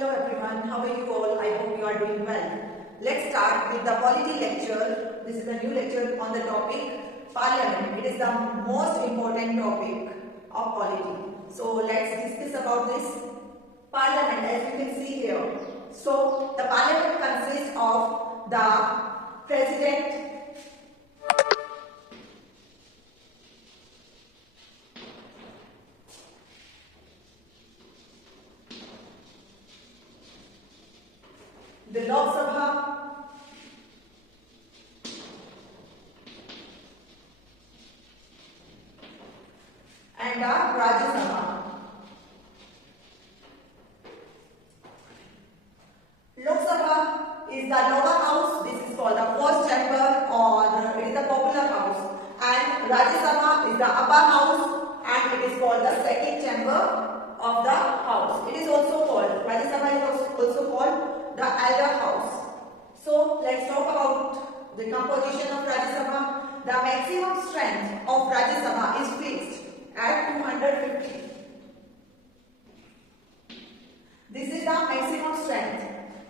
Hello everyone, how are you all? I hope you are doing well. Let's start with the polity lecture. This is a new lecture on the topic Parliament. It is the most important topic of polity. So let's discuss about this. Parliament, as you can see here. So the Parliament consists of the President, the Lok Sabha, and the Rajya Sabha. Lok Sabha is the lower house. This is called the first chamber, or it is the popular house. And Rajya Sabha is the upper house, and it is called the second chamber of the house. It is also called, Rajya Sabha is also called the elder house. So let's talk about the composition of Rajya Sabha. The maximum strength of Rajya Sabha is fixed at 250. This is the maximum strength,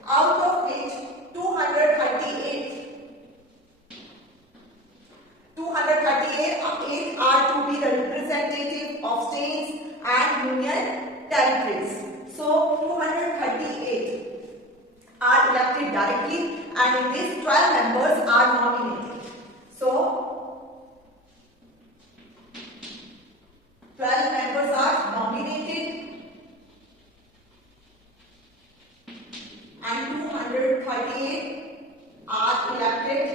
out of which 238 are to be the representative of states and union territories. So 238 are elected directly, and in this 12 members are nominated. So 12 members are nominated and 238 are elected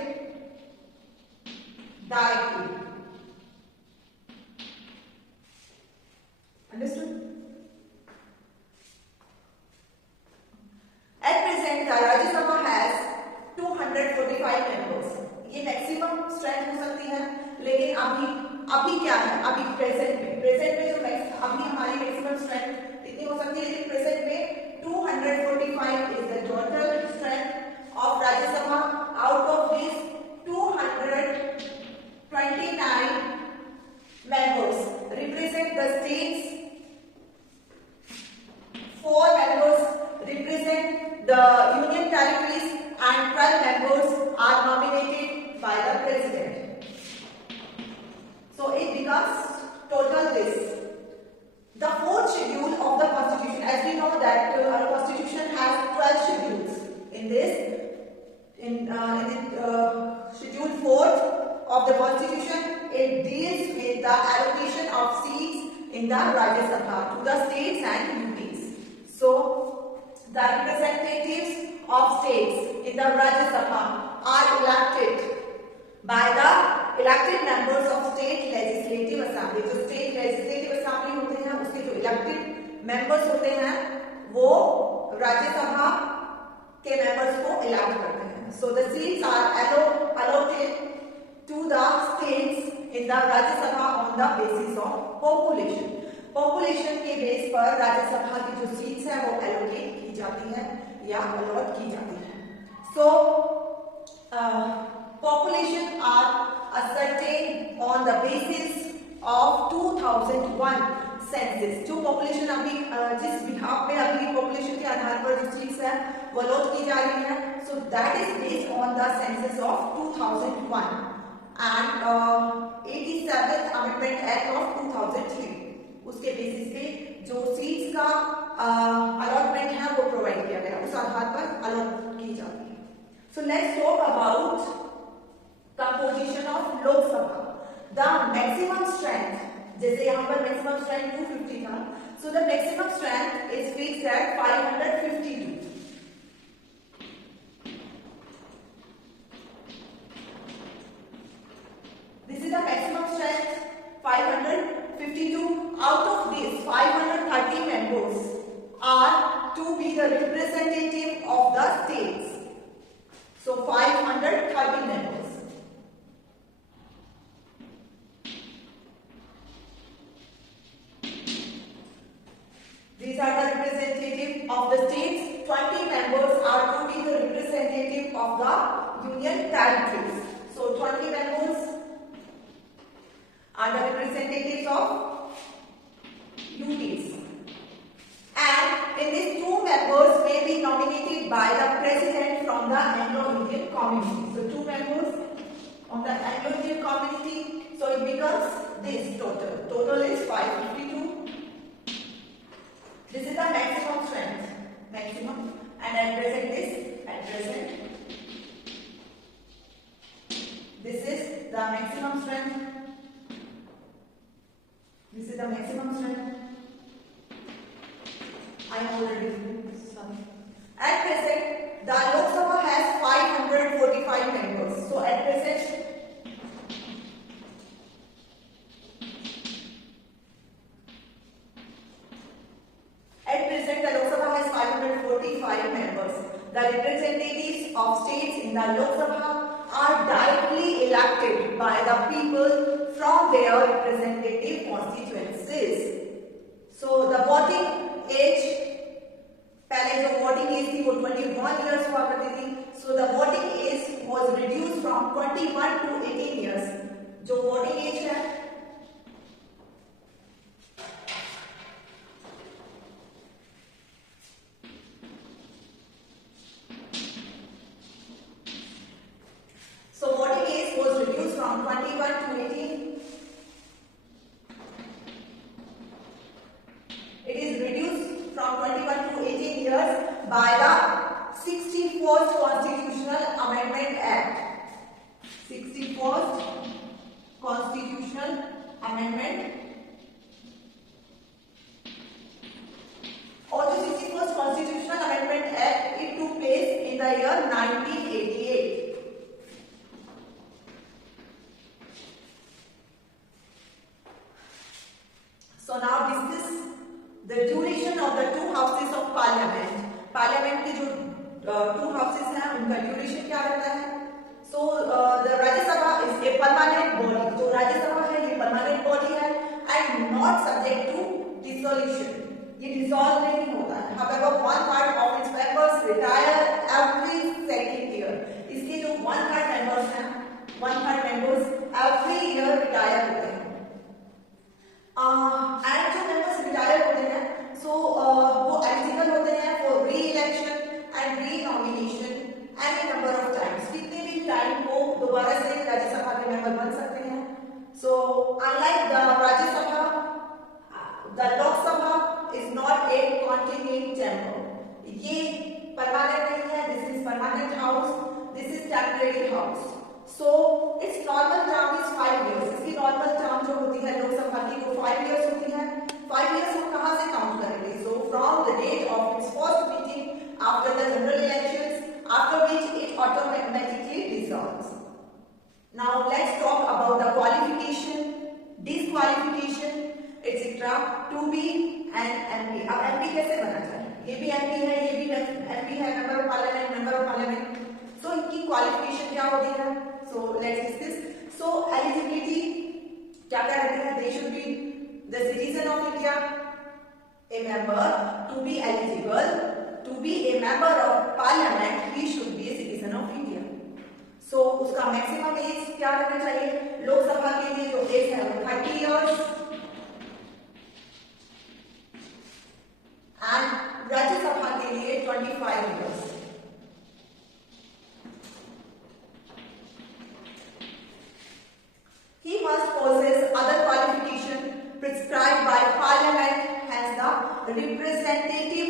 directly. Understood? At present, the Rajya Sabha has 245 members. ये maximum strength हो सकती है, लेकिन अभी क्या है, अभी present में जो अभी हमारी मैक्सिमम स्ट्रेंथ इतनी हो सकती है, लेकिन प्रेजेंट में 245 is the total strength of राज्य सभा. Out of this 229 members represent the states, 4 members represent the union territories, and 12 members are nominated by the president. So it becomes total this. The fourth schedule of the constitution, as we know that our constitution has 12 schedules. In this, in schedule 4th of the constitution, it deals with the allocation of seats in the Rajya Sabha to the states and UTs. So the representatives of states in the Rajya Sabha are elected by the elected members of state legislative assembly. जो state legislative assembly होते हैं, उसके जो elected members होते हैं, वो राज्य सभा के members को elect करते हैं. So the seats are allotted to the states in the Rajya Sabha on the basis of population. Population के बेस पर राज्य सभा की जो सीट्स हैं वो एलोकेट की जाती हैं या अलॉट की जाती हैं. So population are ascertained on the basis of 2001 census. जो पॉपुलेशन अभी जिस बिहाफ पे अभी पॉपुलेशन के आधार पर जो सीट्स है वो अलॉट की जा रही है, so that is based on the census of 2001 and 87th amendment act of 2003. उसके बेसिस पे जो सीट्स का अलॉटमेंट है वो प्रोवाइड किया गया, उस आधार पर अलॉट की जाती है. So let's talk about composition of Lok Sabha. The maximum strength, जैसे यहाँ पर मैक्सिमम स्ट्रेंथ 250 था, so the maximum strength is fixed at 552. This is the maximum strength 552. Out of this 530 members are to be the representative of the states. So 530 members. These are the representative of the states. 20 members are to be the representative of the union territories. So 20 members are the representatives of UTs. And in these two members by the president from the Anglo-Indian community. So 2 members on the Anglo-Indian community. So it becomes this total. Total is 552. This is the maximum strength. Maximum. And at present this is the maximum strength. This is the maximum strength. I am already sorry. At present, the Lok Sabha has 545 members. So at present, the Lok Sabha has 545 members. The representatives of states in the Lok Sabha are directly elected by the people from their representative constituencies. So the voting age, पहले जो voting age थी वो 21 years हुआ करती थी. So the voting age was reduced from 21 to 18 years. जो voting age है voting age was reduced from 21 to 18. It is reduced from 21 to 18 years by the 61st Constitutional Amendment Act. 61st Constitutional Amendment. Also 61st Constitutional Amendment Act, it took place in the year 1988. So now discuss the duration of the 2 houses of parliament. Parliament के जो 2 houses हैं उनका duration क्या रहता है? So the Rajya Sabha is a permanent body. जो Rajya Sabha है ये permanent body है and not subject to dissolution. ये dissolve नहीं होता है. However, 1/3 of its members retire every second year. इसके जो 1/3 members हैं, 1/3 members every year retire होते हैं. एंड जो मेंबर्स रिटायर होते हैं सो वो एलिजिबल होते हैं फॉर री election and re nomination any number of times. कितने भी टाइम को दोबारा से राज्यसभा के मेंबर बन सकते हैं. So unlike the Rajya Sabha, the Lok Sabha is not a continuing chamber. ये परमानेंट नहीं है. This is permanent house, this is temporary house. So its normal term is 5 years. इसकी normal term जो होती है लोकसभा की वो 5 years होती है. 5 years हम कहाँ से काउंट करेंगे? So from the date of its first meeting after the general elections, after which it automatically dissolves. Now let's talk about the qualification, disqualification, etc. to be an MP. अब MP कैसे बना जाए? ये भी MP है, ये भी MP है, member of parliament. So इनकी qualification क्या होती है? So let's discuss. So eligibility क्या क्या रहती है? They should be the citizen of India. A member to be eligible to be a member of parliament, he should be a citizen of India. So उसका maximum age क्या रहना चाहिए? लोकसभा के लिए जो एज है वो 30 years and राज्यसभा के लिए 25 years. He must possess other qualification prescribed by Parliament as the representative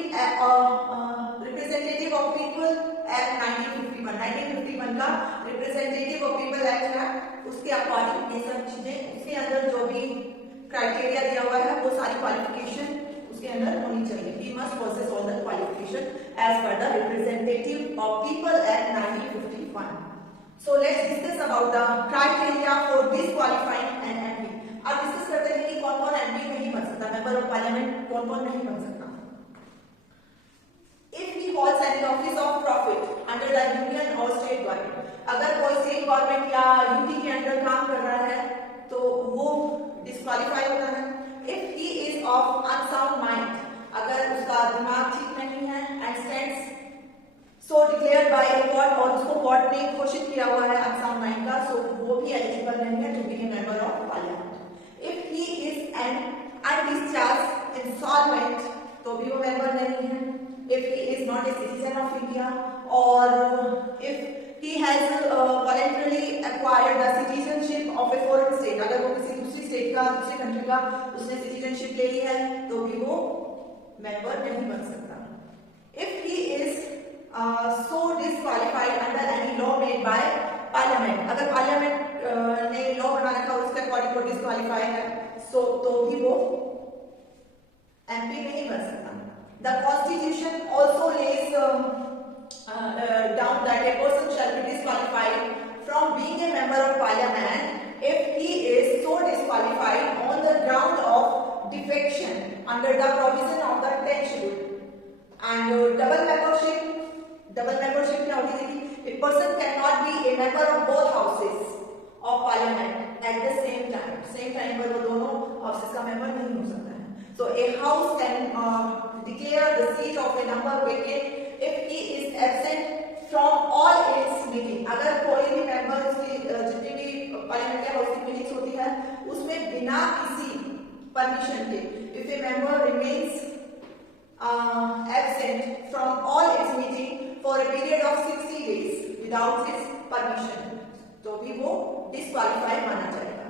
of people Act 1951. 1951 का Representative of People Act है, उसके अकॉर्डिंग ये सब चीजें उसके अंदर जो भी क्राइटेरिया दिया हुआ है वो सारी क्वालिफिकेशन उसके अंदर होनी चाहिए. He must possess all the qualification as per the Representative of People Act 1951. So let's discuss about the criteria for disqualifying an MP. अब डिस्कस करते हैं कि कौन-कौन MP नहीं बन सकता, मेंबर ऑफ पार्लियामेंट कौन-कौन नहीं बन सकता. If he holds any office of profit under the union or state government, अगर कोई स्टेट गवर्नमेंट या यूटी के अंदर काम कर रहा है तो वो डिस्क्वालीफाई होता है. If he is of unsound mind, अगर उसका दिमाग ठीक नहीं है and stands so declared by a court और उसको कोर्ट ने घोषित किया हुआ है अनसाउंड माइंड का, सो वो भी एलिजिबल नहीं है to be a member of parliament. If he is an undischarged insolvent तो भी वो मेंबर नहीं है. If he is not a citizen of India, और if he has voluntarily acquired the citizenship of a foreign state, अगर वो किसी दूसरी स्टेट का, दूसरी कंट्री का उसने सिटीजनशिप ले ली है तो भी वो मेंबर नहीं बन सकता। If he is so disqualified under any law made by parliament, अगर पार्लियामेंट ने लॉ बना रखा और उसके अकॉर्डिंग वो डिस्क्वालीफाई है तो भी वो एमपी नहीं बन सकता। The constitution also lays down that a person shall be disqualified from being a member of parliament if he is so disqualified on the ground of defection under the provision of the 10th schedule. And double membership क्या होती है? A person cannot be a member of both houses of parliament at the same time. Same time पर वो दोनों houses का member नहीं हो सकता है। So a house can declare the seat of a member vacant if he is absent from all its meeting. अगर कोई भी member उसकी जितनी भी parliament के house की meetings होती है उसमें बिना किसी permission के, if a member remains absent from all its meeting for a period of 60 days without its permission, तो भी वो disqualify माना जाएगा।